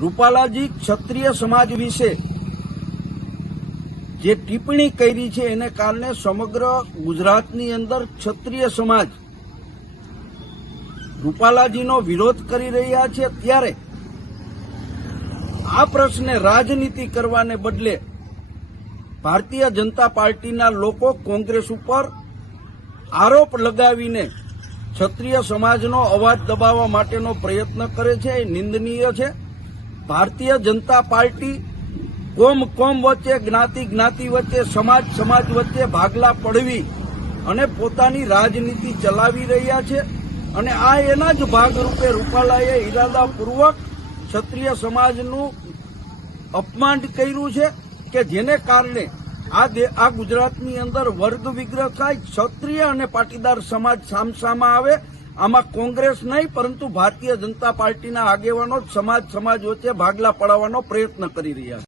રૂપાલાજી ક્ષત્રિય સમાજ વિશે જે ટિપ્પણી કરી છે, એને કારણે સમગ્ર ગુજરાતની અંદર ક્ષત્રિય સમાજ રૂપાલાજીનો વિરોધ કરી રહ્યા છે. ત્યારે આ પ્રશ્ને રાજનીતિ કરવાને બદલે ભારતીય જનતા પાર્ટીના લોકો કોંગ્રેસ ઉપર આરોપ લગાવીને ક્ષત્રિય સમાજનો અવાજ દબાવવા માટેનો પ્રયત્ન કરે છે. એ નિંદનીય છે. ભારતીય જનતા પાર્ટી કોમ કોમ વચ્ચે, જ્ઞાતિ જ્ઞાતિ વચ્ચે, સમાજ સમાજ વચ્ચે ભાગલા પડવી અને પોતાની રાજનીતિ ચલાવી રહ્યા છે અને આ એના જ ભાગરૂપે રૂપાલાએ ઇરાદાપૂર્વક ક્ષત્રિય સમાજનું અપમાન કર્યું છે કે જેને કારણે આ આ ગુજરાતની અંદર વર્ગ વિગ્રહ થાય, ક્ષત્રિય અને પાટીદાર સમાજ સામસામાં આવે આમાં કોંગ્રેસ નહીં, પરંતુ ભારતીય જનતા પાર્ટીના આગેવાનો સમાજ સમાજ વચ્ચે ભાગલા પડાવવાનો પ્રયત્ન કરી રહ્યા છે.